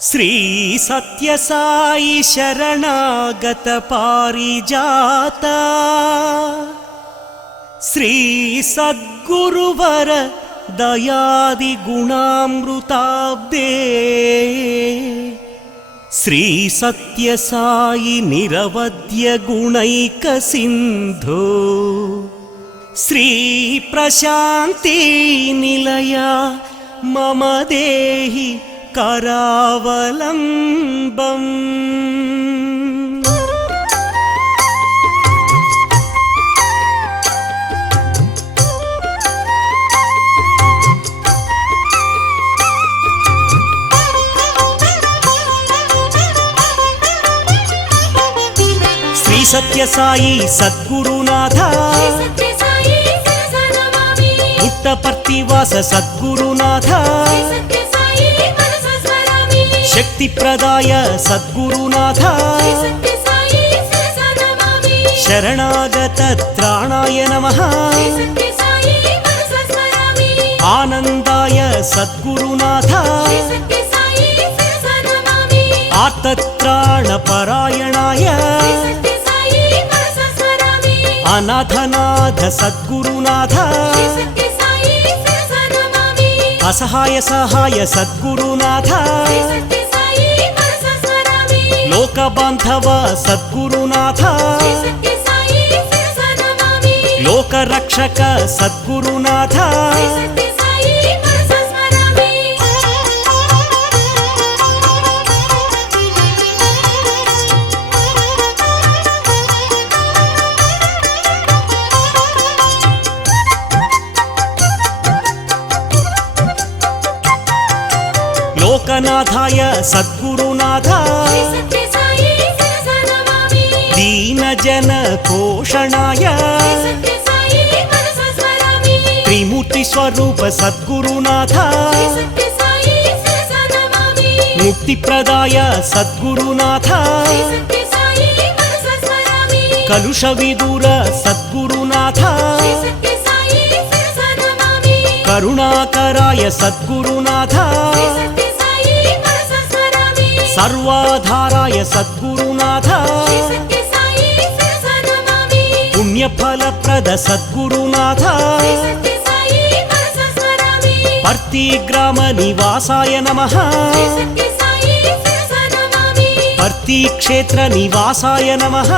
ಶ್ರೀ ಸತ್ಯಸಾಯಿ ಶರಣಾಗತ ಪಾರಿಜಾತ ಶ್ರೀ ಸದ್ಗುರುವರ ದಯಾದಿ ಗುಣಾಮೃತಾಬ್ದೇ ಶ್ರೀ ಸತ್ಯಸಾಯಿ ನಿರವಧ್ಯ ಗುಣೈಕ ಸಿಂಧು ಶ್ರೀ ಪ್ರಶಾಂತಿ ನಿಲಯ ಮಮ ದೇಹಿ ಕರಾವಲಂಬಂ. ಶ್ರೀ ಸತ್ಯಸಾಯಿ ಸದ್ಗುರುನಾಥ ಪುಟ್ಟಪರ್ತಿವಾಸ ಸದ್ಗುರುನಾಥ ಶಕ್ತಿ ಪ್ರದಾಯ ಸದ್ಗುರುನಾಥ ಶರಣಾಗತ ತ್ರಾಣಾಯ ನಮಃ ಆನಂದಾಯ ಸದ್ಗುರುನಾಥ ಆತತ್ರಾಣ ಪರಾಯಣಾಯ ಅನಾಥನಾಥ ಸದ್ಗುರುನಾಥ ಅಸಹಾಯ ಸಹಾಯ ಸದ್ಗುರುನಾಥ ಲೋಕಬಾಂಧವ ಸದ್ಗುರುನಾಥ ಲೋಕರಕ್ಷಕ ಸದ್ಗುರುನಾಥ ಲೋಕನಾಥಾಯ ಸದ್ಗುರುನಾಥ ದೀನ ಜನ ಪೋಷಣಾಯ ತ್ರಿಮೂರ್ತಿ ಸ್ವರೂಪ ಸದ್ಗುರುನಾಥ ಮುಕ್ತಿ ಪ್ರದಾಯ ಸದ್ಗುರುನಾಥ ಕಲುಷ ವಿದೂರ ಸದ್ಗುರುನಾಥ ಕರುಣಾಕರಾಯ ಸದ್ಗುರುನಾಥ ಸರ್ವಾಧಾರಾಯ ಸದ್ಗುರುನಾಥ ಪುಣ್ಯಫಲಪ್ರದ ಸದ್ಗುರುನಾಥ ಪರ್ತಿಗ್ರಾಮ ನಿವಾಸಾಯ ನಮಃ ಪರ್ತಿ ಕ್ಷೇತ್ರ ನಿವಾಸಾಯ ನಮಃ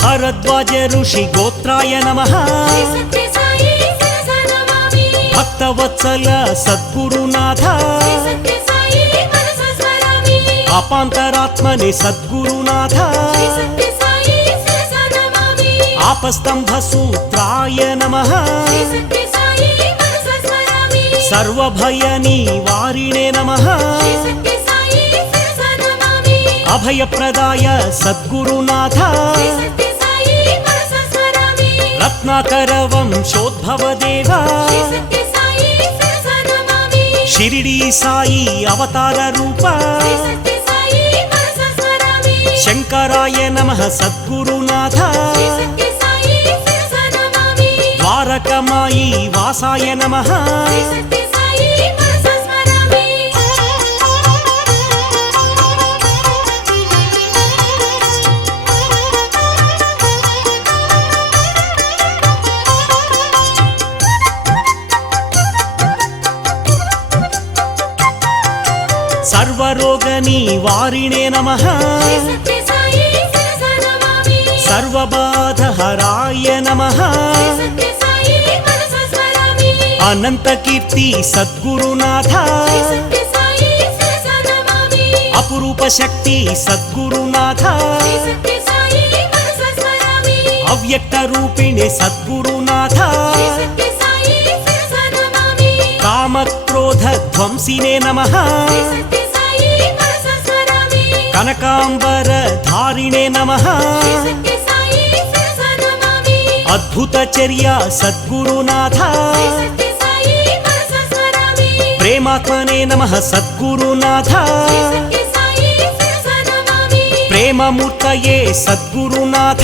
ಭರದ್ವಾಜ ಋಷಿ ಗೋತ್ರಾಯ ನಮಃ ಭಕ್ತವತ್ಸಲ ಸದ್ಗುರುನಾಥ ಅಪಾಂತರಾತ್ಮನೆ ಸದ್ಗುರುನಾಥ ಆಪಸ್ತಂಭ ಸೂತ್ರಾಯ ನಮಃ ಸರ್ವಭಯ ನಿವಾರಿಣೆ ನಮಃ ಅಭಯಪ್ರದಾಯ ಸದ್ಗುರುನಾಥ ರತ್ನಾಕರ ವಂಶೋದ್ಭವ ದೇವ ಶಿರಿಡಿ ಸಾಯಿ ಅವತಾರ ರೂಪ ಶಂಕರಾಯ ನಮಃ ಸದ್ಗುರುನಾಥ ದ್ವಾರಕಮಾಯಿ ವಾಸಾಯ ನಮಃ ಸರ್ವರೋಗ ನಿವಾರಿಣೆ ನಮಃ ಸರ್ವಬಾಧ ಹರಾಯ ನಮಃ ಅನಂತ ಕೀರ್ತಿ ಸದ್ಗುರುನಾಥ ಅಪರೂಪ ಶಕ್ತಿ ಸದ್ಗುರುನಾಥ ಅವ್ಯಕ್ತ ರೂಪಿಣೆ ಸದ್ಗುರುನಾಥ ಕಾಮಕ್ರೋಧ ಧ್ವಂಸಿನೇ ನಮಃ ಕನಕಾಂಬರ ಧಾರಿಣೆ ನಮಃ ಅದ್ಭುತ ಚರ್ಯ ಸದ್ಗುರುನಾಥ ప్రేమాత్మనే నమః సద్గురునాథ ప్రేమమూర్తయే సద్గురునాథ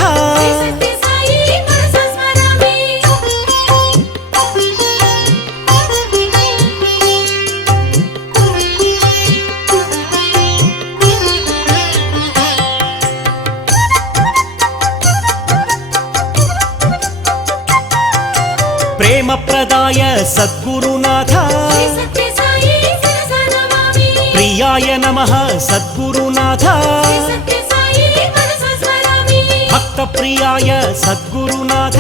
ప్రేమప్రదాయ సద్గురునాథ ప్రియాయ నమః సద్గురునాథ భక్తప్రియాయ సద్గురునాథ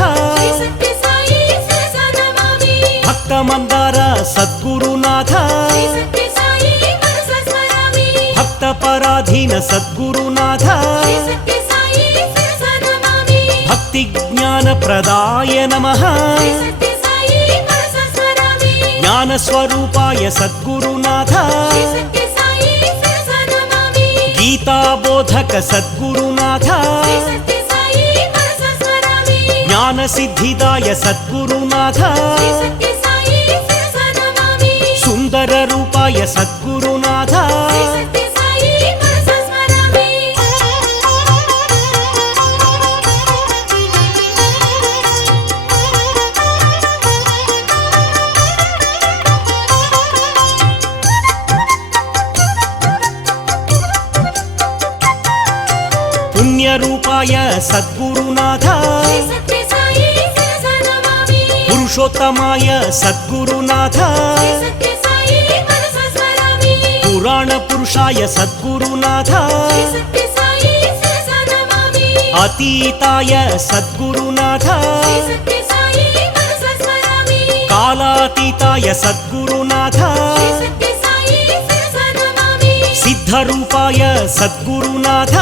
భక్తమందార సద్గురునాథ భక్తపరాధీన సద్గురునాథ భక్తి జ్ఞానప్రదాయ నమః జ్ఞానస్వరూపాయ సద్గురునాథ గీతాబోధక సద్గురునాథ జ్ఞానసిద్ధిదాయ సద్గురునాథ సుందర రూపాయ సద్గురునాథ పుణ్యరూపాయ సద్గురునాథ పురుషోత్తమాయ సద్గురునాథ పురాణ పురుషాయ సద్గురునాథ అతీతాయ సద్గురునాథ కాలాతీతాయ సద్గురునాథ సిద్ధరూపాయ సద్గురునాథ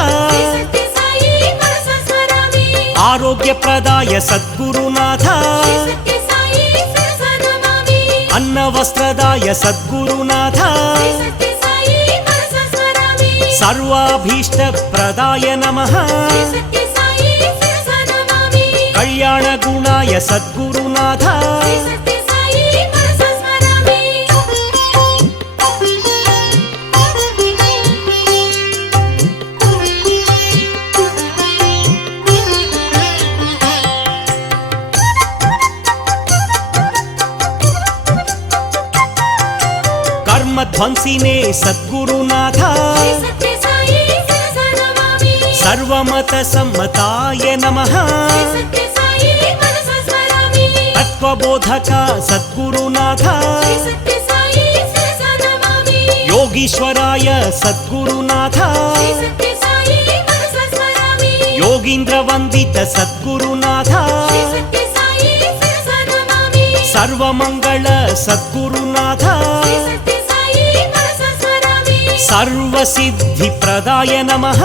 ఆరోగ్యప్రదాయ సద్గురునాథ అన్నవస్త్రదాయ సద్గురునాథ సర్వాభీష్టప్రదాయ నమః కళ్యాణగుణాయ సద్గురునాథ కర్మధ్వంసినే సద్గురునాథ సర్వమత సమ్మతాయ నమః తత్వబోధక సద్గురునాథ యోగీశ్వరాయ సద్గురునాథ యోగీంద్రవందిత సద్గురునాథ సర్వమంగళ సద్గురునాథ సర్వసిద్ధిప్రదాయ నమః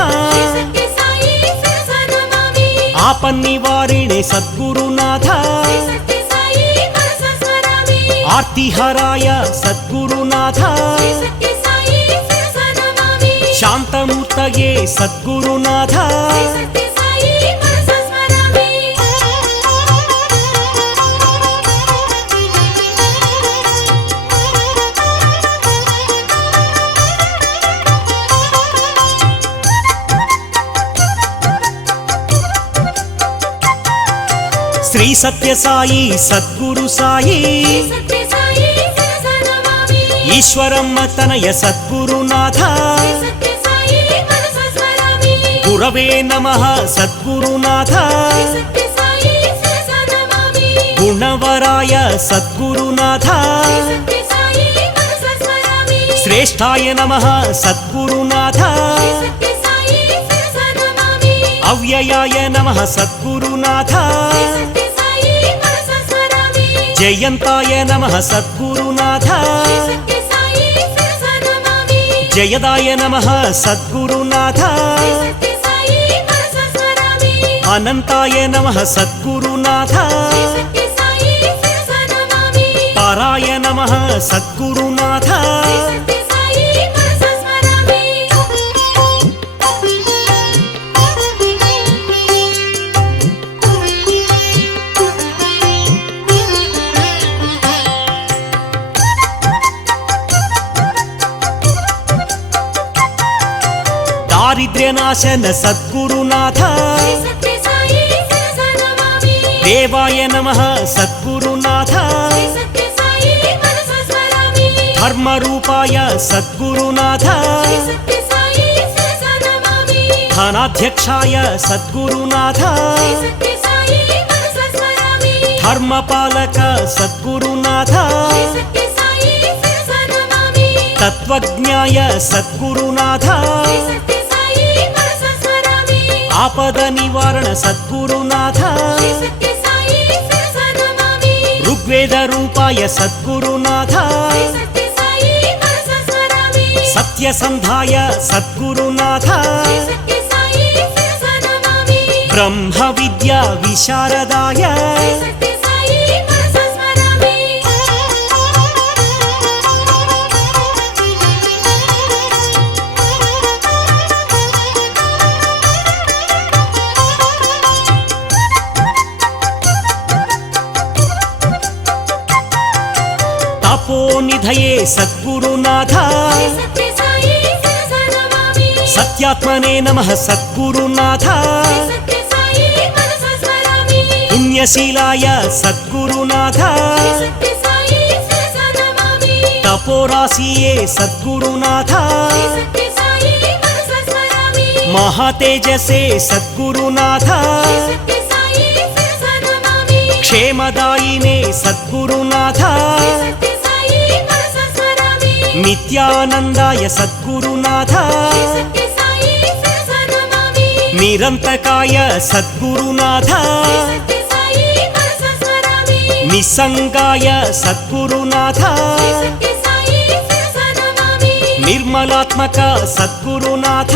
ఆపన్నివారిణే సద్గురునాథ ఆర్తిహరాయ సద్గురునాథ శాంతమూర్తయే సద్గురునాథ శ్రీ సత్యసాయి సద్గురు సాయి ఈశ్వరమ్మ తనయ సద్గురునాథ గురవే నమః సద్గురునాథ గుణవరాయ సద్గురునాథ శ్రేష్ఠాయ నమః సద్గురునాథ అవ్యయాయ నమః సద్గురునాథ జయంతాయ నమః సద్గురునాథ జయదాయ నమః సద్గురునాథ అనంతాయ నమః సద్గురునాథ పరాయ నమః సద్గురునాథ पापनाशन सद्गुरुनाथ देवाय नमः सद्गुरुनाथ धर्मरूपाय सद्गुरुनाथ धनाध्यक्षाय सद्गुरुनाथ धर्मपालक सद्गुरुनाथ तत्त्वज्ञाय सद्गुरुनाथ आपद निवारण सद्गुरुनाथ ऋग्वेद रूपाय सद्गुरुनाथ सत्यसन्धाय सद्गुरुनाथ ब्रह्म विद्या विशारदाय तपोनिधये सद्गुरुनाथ सत्यात्मने नमः सद्गुरुनाथ पुण्यशीलाय सद्गुरुनाथ तपोराशिये सद्गुरुनाथ महातेजसे सद्गुरुनाथ क्षेमदायिने सद्गुरुनाथ नित्यानन्दाय सद्गुरुनाथ निरन्तकाय सद्गुरुनाथ निस्संगाय सद्गुरुनाथ निर्मलात्मक सद्गुरुनाथ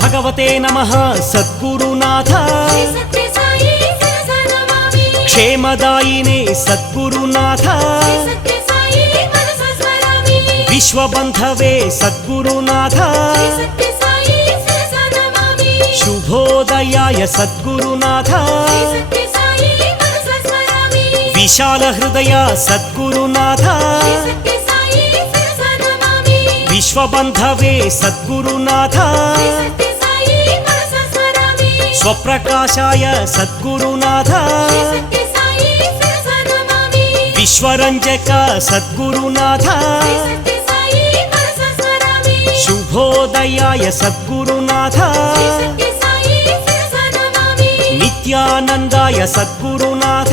भगवते नमः सद्गुरुनाथ क्षेमदायिने सद्गुरुनाथ विश्वबन्धवे सद्गुरुनाथ शुभोदयाय सद्गुरुनाथ विशालहृदय सद्गुरुनाथ विश्वबन्धवे सद्गुरुनाथ स्वप्रकाशाय सद्गुरुनाथ विश्वरञ्जक सद्गुरुनाथ शुभोदयाय सद्गुरुनाथ नित्यानन्दाय सद्गुरुनाथ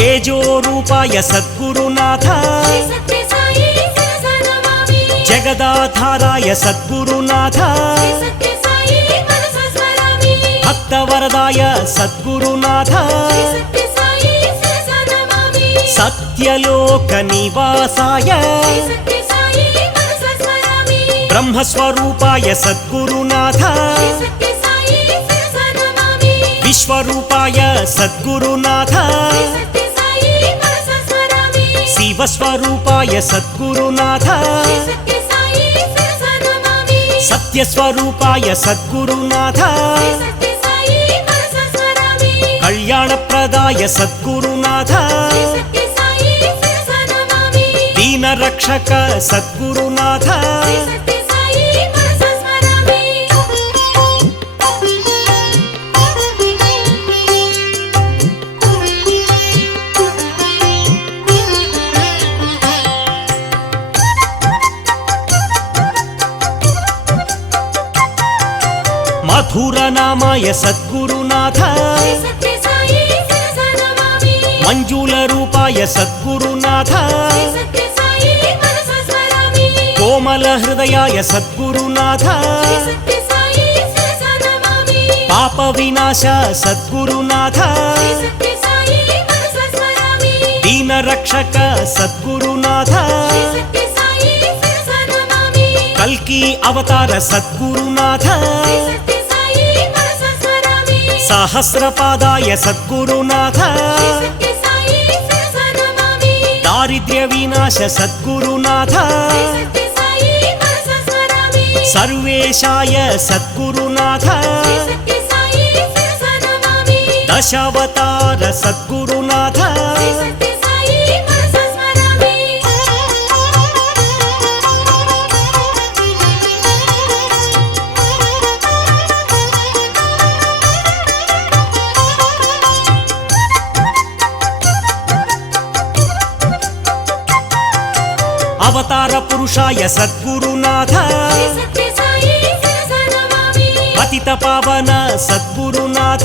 तेजो रूपाय सद्गुरुनाथ जगदाधाराय सद्गुरुनाथ भक्तवरदाय सद्गुरुनाथ सत्यलोक निवासाय ब्रह्मस्वरूपाय सद्गुरुनाथ विश्वरूपाय सद्गुरुनाथ शिवस्वरूपाय सद्गुरुनाथ सत्यस्वरूपाय सद्गुरुनाथ कल्याणप्रदाय सद्गुरुनाथ दीनरक्षक सद्गुरुनाथ मधुरनामाय सद्गुरुनाथ मंजूलरूपाय सद्गुरुनाथ कोमलहृदयाय सद्गुरुनाथ पापविनाश सद्गुरुनाथ दीन दीन रक्षक सद्गुरुनाथ कल्की अवतार सद्गुरुनाथ सहस्रपादाय सद्गुरुनाथ दारिद्र्य विनाश सद्गुरुनाथ सर्वेशाय सद्गुरुनाथ दशावतार सद्गुरुनाथ अवतार पुरुषाय सद्गुरुनाथ पतित पावन सद्गुरुनाथ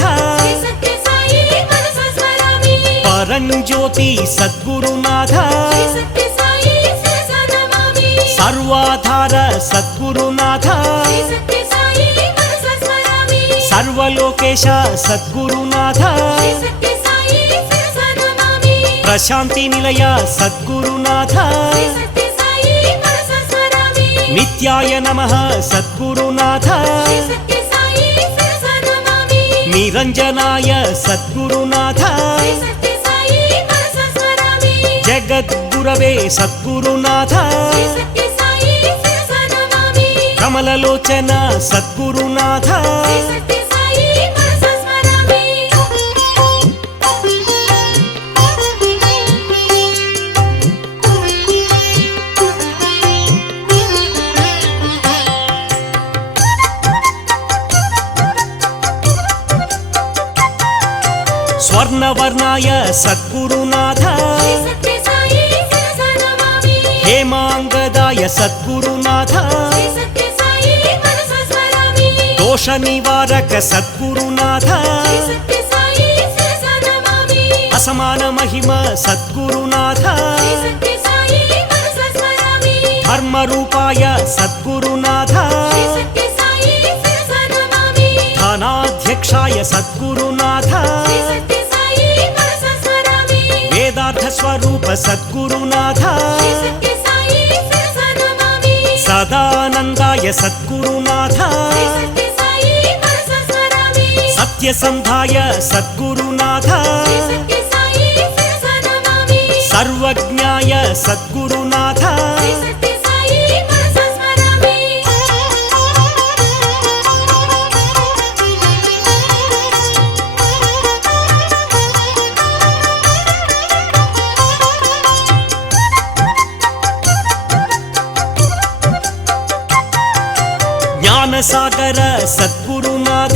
परंज्योति सद्गुरुनाथ सर्वाधार सद्गुरुनाथ सर्वलोकेश सद्गुरुनाथ प्रशांति निलय सद्गुरुनाथ नित्याय नमः सद्गुरुनाथ निरंजनाय सद्गुरुनाथ जगद्गुरवे सद्गुरुनाथ कमललोचन सद्गुरुनाथ स्वर्णवर्णाय सद्गुरुनाथ हेमांगदाय सद्गुरुनाथ दोष निवारक सद्गुरुनाथ असमान महिमा सद्गुरुनाथ धर्म रूपाय सद्गुरुनाथ धनाध्यक्षाय सद्गुरुनाथ वेदार्थ स्वरूप सद्गुरुनाथ सदानंदाय सद्गुरुनाथ सत्यसंधाय सद्गुरुनाथ सर्वज्ञाय सद्गुरुनाथ ज्ञानसागर सद्गुरुनाथ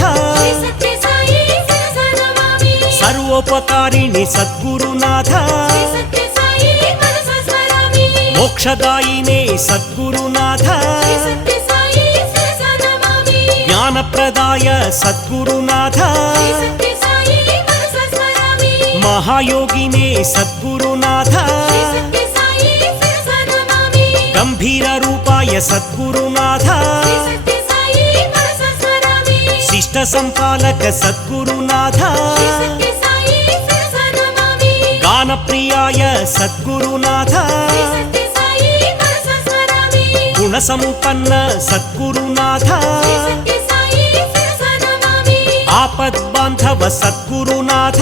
सर्वोपकारिणी सद्गुरुनाथ मोक्षदायिने सद्गुरुनाथ ज्ञानप्रदाय सद्गुरुनाथ महायोगिने सद्गुरुनाथ गंभीर रूपाय सद्गुरुनाथ शिष्ट संपालक सद्गुरुनाथ गान प्रियाय सद्गुरुनाथ गुण संपन्न सद्गुरुनाथ आपद बांधव सद्गुरुनाथ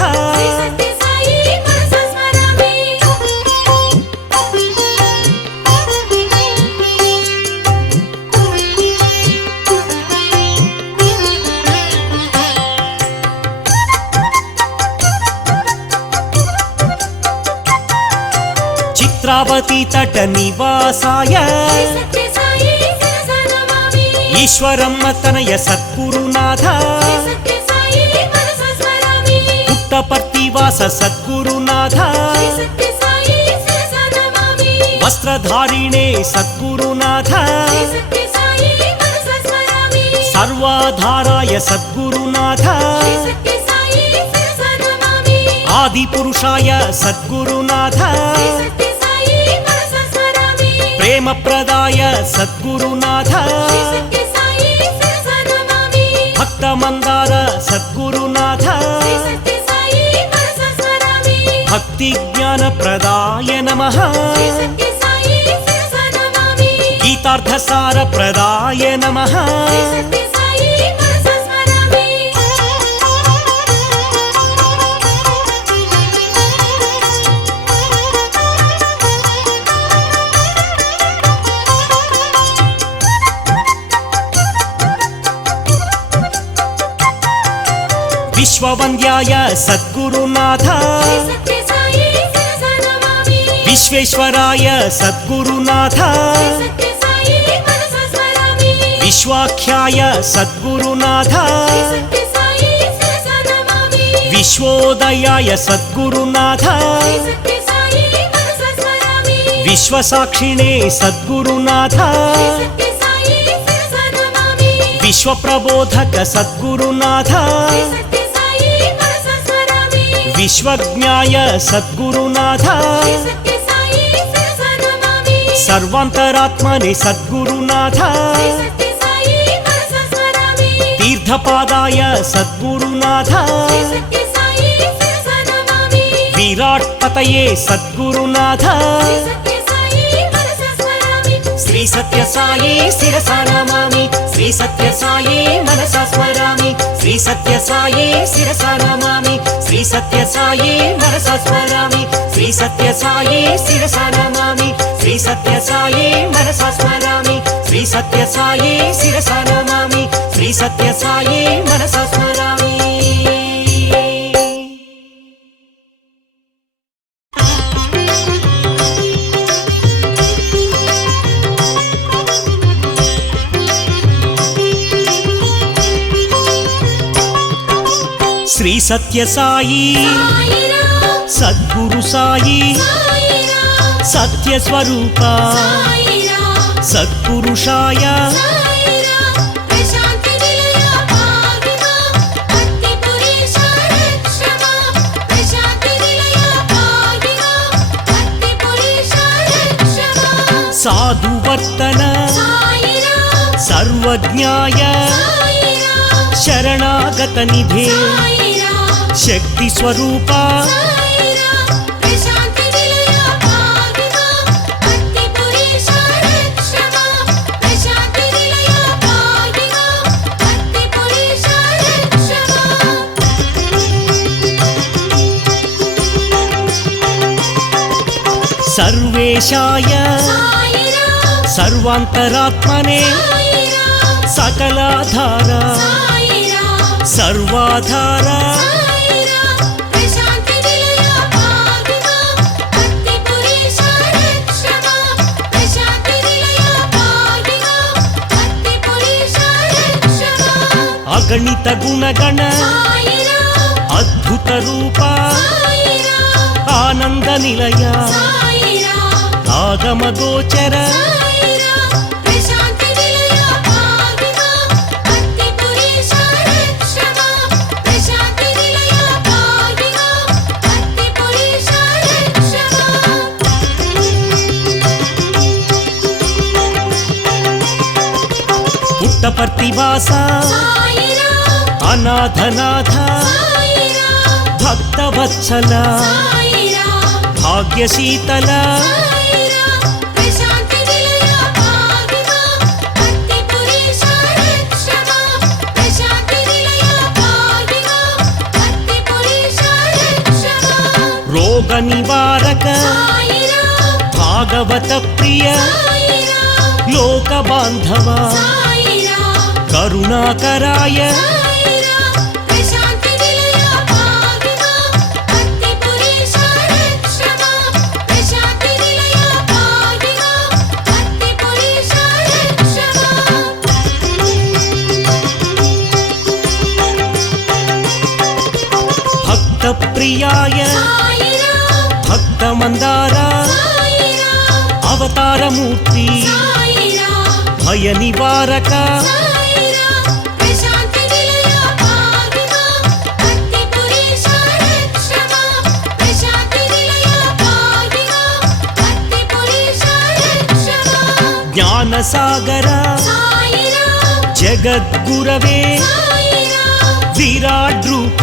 चित्रावती तट निवासाय ईश्वरम्म तनय सद्गुरुनाथ पुट्टपर्तिवास सद्गुरुनाथ वस्त्रधारिणे सद्गुरुनाथ सर्वाधाराय सद्गुरुनाथ आदिपुरुषाय सद्गुरुनाथ प्रेम प्रदाय सद्गुरुनाथ भक्त मंदार सद्गुरुनाथ भक्ति ज्ञान प्रदाय नमः गीतार्थसारप्रदाय नमः विश्ववन्द्याय सद्गुरुनाथ विश्वेश्वराय सद्गुरुनाथ विश्वाख्याय सद्गुरुनाथ विश्वोदयाय सद्गुरुनाथ विश्वसाक्षिणे सद्गुरुनाथ विश्वप्रबोधक सद्गुरुनाथ विश्वज्ञाय सद्गुरुनाथ सर्वान्तरात्मने सद्गुरुनाथ तीर्थपादाय सद्गुरुनाथ विराट्पतये सद्गुरुनाथ श्री सत्य साई शिरसा नमामि श्री सत्य साई मनसा स्मरामि श्री सत्य साई शिरसा नमामि श्री सत्य साई मनसा स्मरामि श्री सत्य साई शिरसा नमामि श्री सत्य साई मनसा स्मरामि श्री सत्य साई शिरसा नमामि श्री सत्य साई मनसा स्मरामि श्री सत्य साई सद्गुरु साई सत्य स्वरूपा सत्पुरुषाय साधुवर्तन सर्वज्ञाय शरणागत निधे शक्ति स्वरूपा सर्वेशाय सर्वान्तरात्मने सकलाधारा सर्वाधारा अगणित गुणगण अद्भुत रूपा आनंद निलय आगम गोचर पुट्टपर्तिवासा अनाथनाथ भक्तवत्सल भाग्यशीतल रोग निवारक भागवत प्रिय लोक बांधवा करुणाकराय भक्त प्रियाय भक्त मंदारा अवतार मूर्ति भय निवारक ज्ञान सागर जगद्गुरवे विराट रूप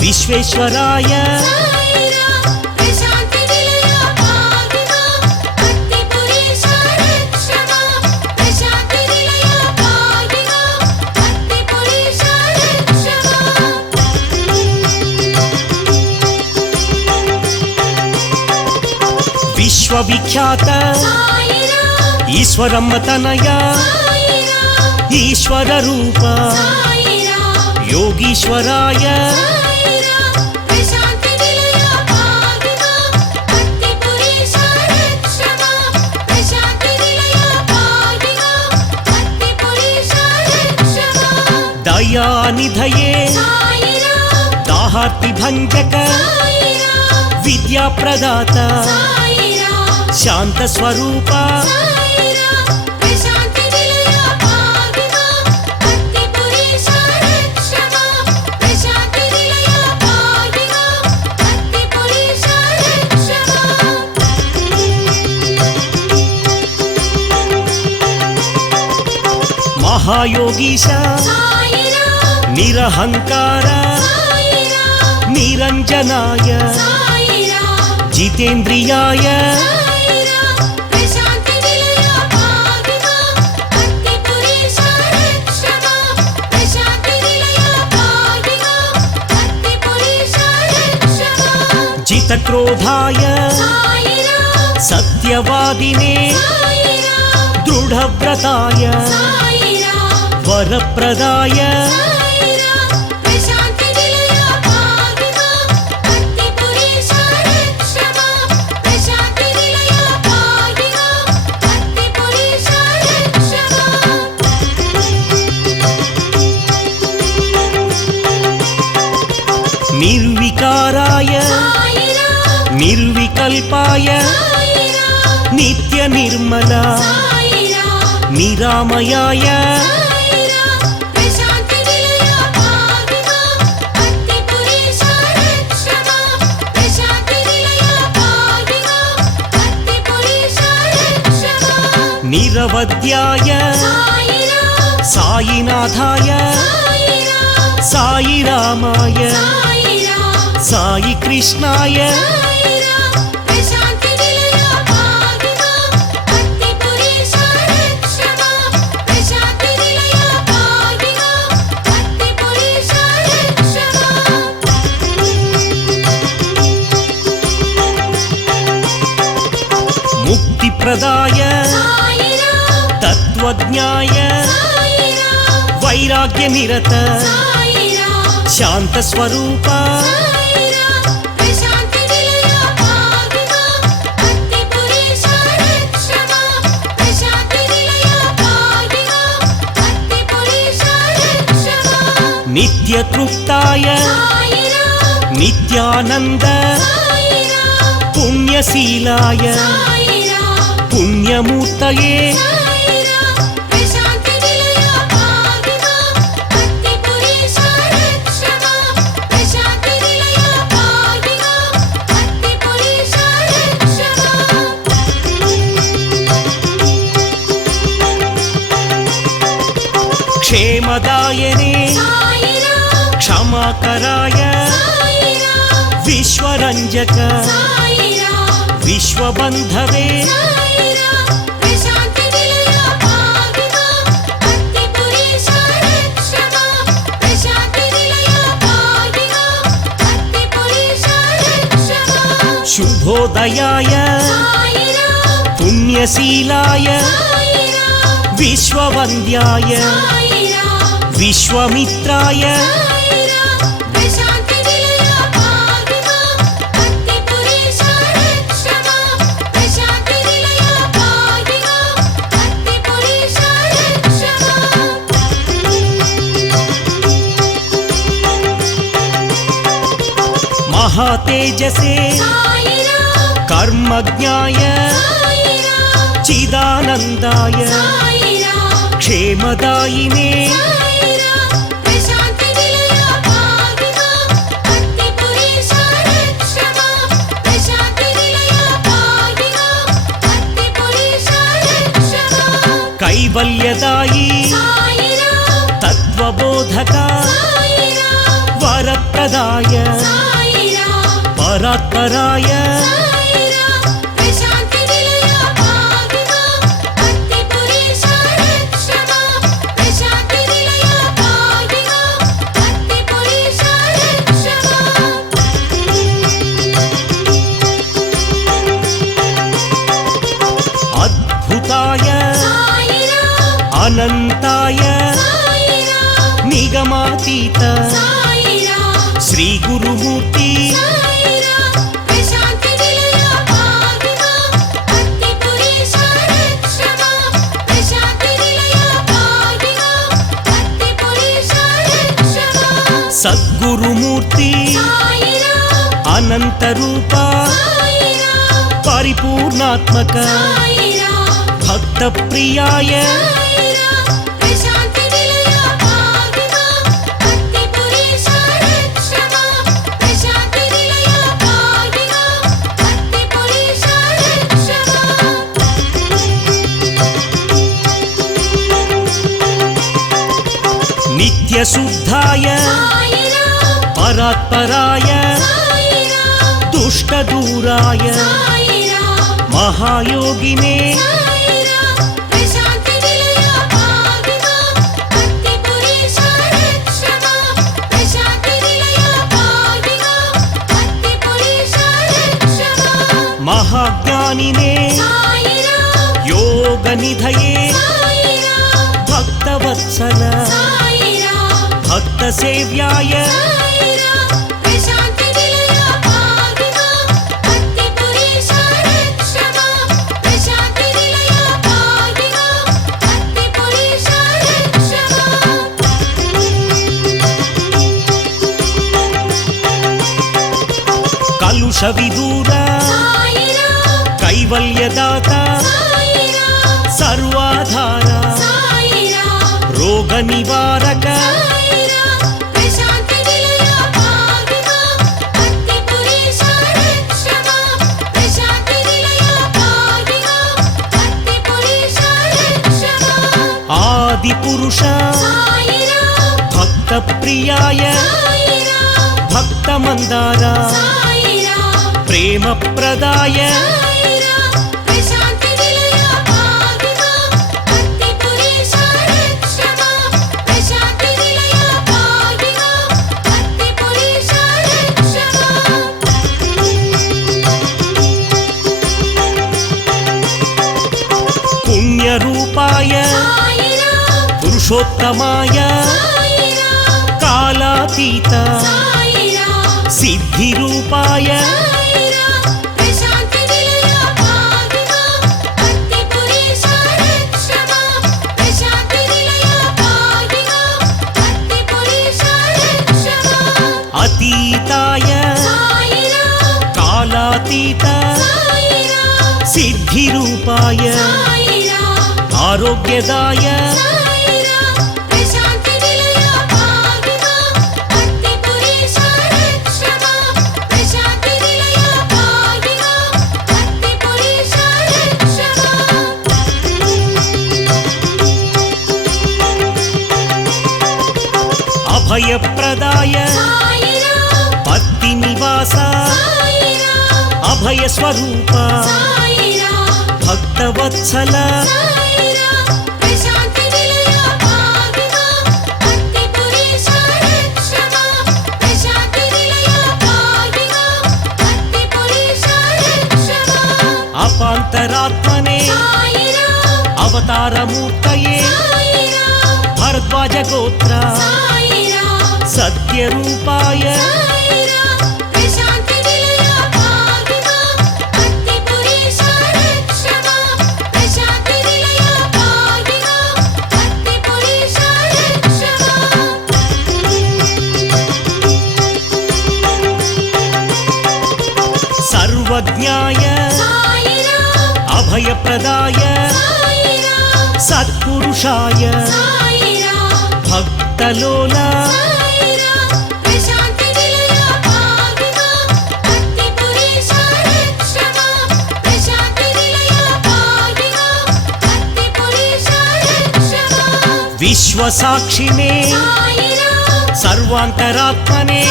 विश्वेश्वराय విశ్వవిఖ్యాత ఈశ్వరమ్మ తనయ ఈశ్వర రూప యోగీశ్వరాయ దయానిధయే దాహార్తి భంజక విద్యాప్రదాత శాంత స్వరూప మహాయోగీశ నిరహంకార నిరంజనాయ జితేంద్రియాయ జితక్రోధాయ సత్యవాదినే దృఢవ్రతాయ వరప్రదాయ నిర్వికారాయ నిర్వికల్పాయ నిత్య నిర్మల నిరామయాయ నిరవధ్యాయ సాయినాథాయ సాయి రామాయ సాయి కృష్ణాయ ముక్తిప్రదాయ తత్వజ్ఞాయ వైరాగ్య నిరత శాంత స్వరూప నిత్య తృప్తాయ నిత్యానంద పుణ్యశీలాయ పుణ్యమూర్తయే క్షేమదాయనే క్షమాకరాయ విశ్వరంజక విశ్వబంధవే శుభోదయాయ పుణ్యశీలాయ విశ్వవంద్యాయ విశ్వమిత్రాయ మహాతేజసే కర్మజ్ఞాయ చిదానందాయ క్షేమదాయినే కైవల్యదాయి తత్వబోధక వరప్రదాయ పరాత్పరాయ శ్రీరామాతీత శ్రీ గురుమూర్తి సద్గురుమూర్తి అనంత రూప పరిపూర్ణాత్మక భక్త ప్రియాయ నిత్య శుద్ధాయ పరాత్పరాయ దుష్ట దూరాయ మహాయోగినే మహాజ్ఞానినే యోగ నిధయే భక్తవత్సల భక్త సేవ్యాయ కలుష విదూర కైవల్యదాత సర్వాధార రోగ నివారక ఆది పురుష భక్త ప్రియాయ భక్త మందార ప్రేమ ప్రదాయ పుణ్యరూపాయ పురుషోత్తమాయ కాలాతీత సిద్ధిరూపాయ అతీతాయ కాలాతీత సిద్ధిరూపాయ ఆరోగ్యదాయ అభయప్రదాయ పత్తి నివాస అభయ స్వరూప భక్తవత్సల అపాంతరాత్మనే అవతారమూర్తయే భరద్వాజ గోత్ర సత్యరూపాయ సర్వజ్ఞాయ అభయప్రదాయ సత్పురుషాయ భక్తలోల విశ్వసాక్షినే సర్వాంతరాత్మనే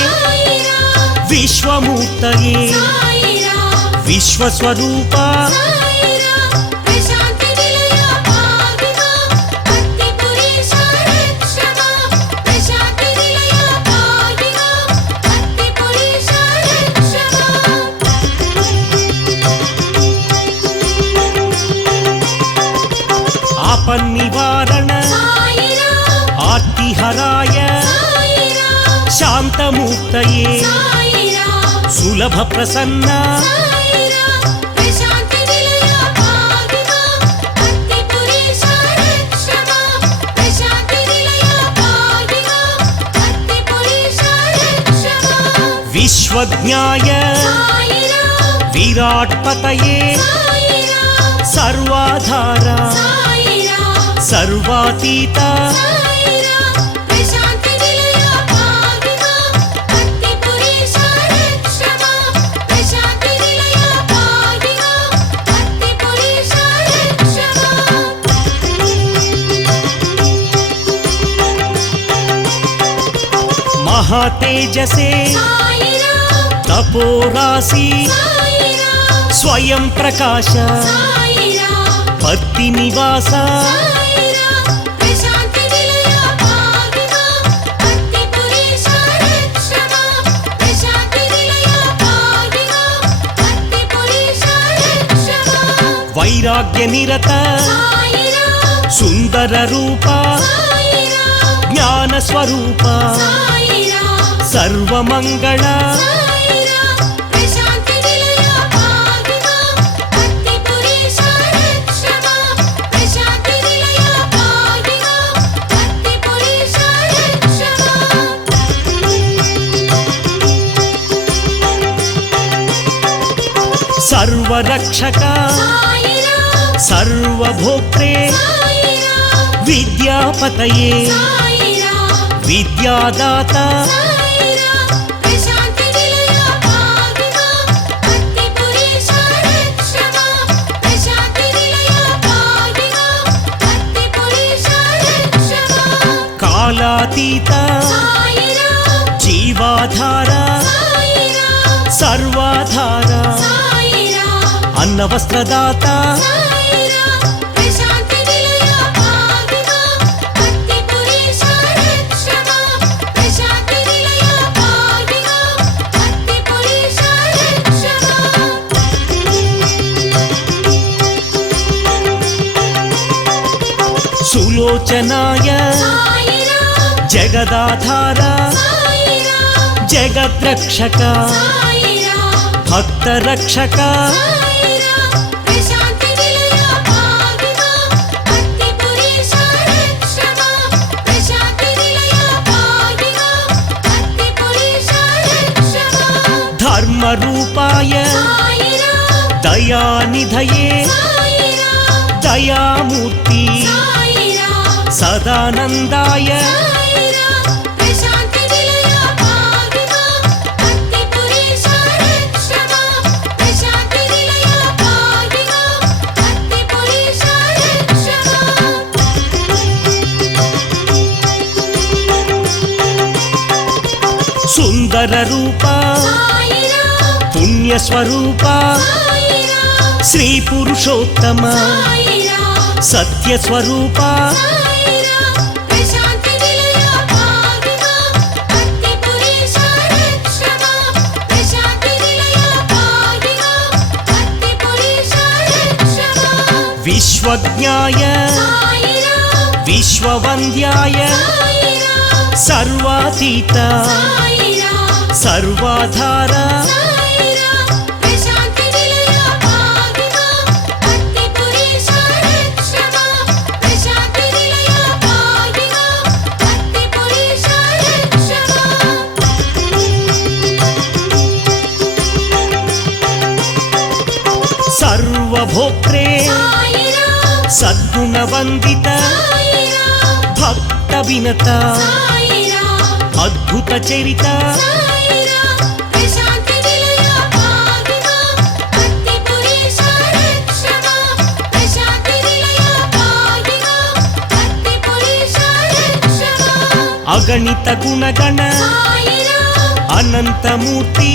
విశ్వమూర్తయే విశ్వస్వరూప ఆపన్నివారణ ఆర్తిహరాయ శాంతమూర్తయే సులభ ప్రసన్న విశ్వజ్ఞాయ విరాట్పతయే సర్వాధార సర్వాతీత महातेजसे तपोराशि स्वयं प्रकाश पत्ति निवास वैराग्य निरत सुंदर रूप ज्ञान स्वरूप सर्वमंगल सर्वरक्षक सर्वभोक्ते विद्यापतये विद्यादाता कालातीत जीवाधार सर्वाधार अन्नवस्त्रदाता सुलोचनाय जगदाधार जगद्रक्षक भक्तरक्षक धर्मरूपाय दयानिधये दयामूर्ति सदानंदाय सुंदर रूप पुण्य स्वरूप श्री पुरुषोत्तम सत्य स्वरूप विश्वज्ञाय विश्ववन्द्याय सर्वातीत सर्वाधार सर्वभोक्त्रे सद्गुणवन्दित भक्त विनत अद्भुत चरित अगणित गुणगण अनंत मूर्ति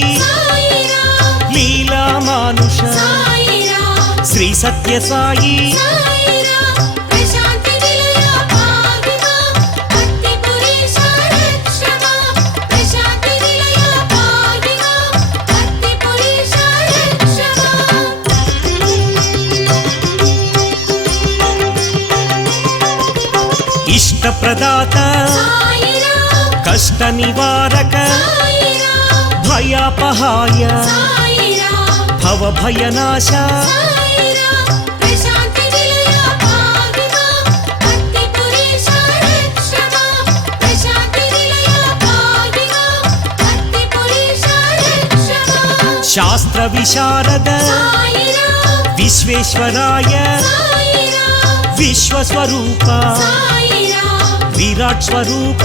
लीला मानुष श्री सत्य साई इष्ट प्रदाता కష్ట నివారక భయాపహాయ భవ భయనాశ శాస్త్ర విశారద విశ్వేశ్వరాయ విశ్వస్వరూప విరాట్ స్వరూప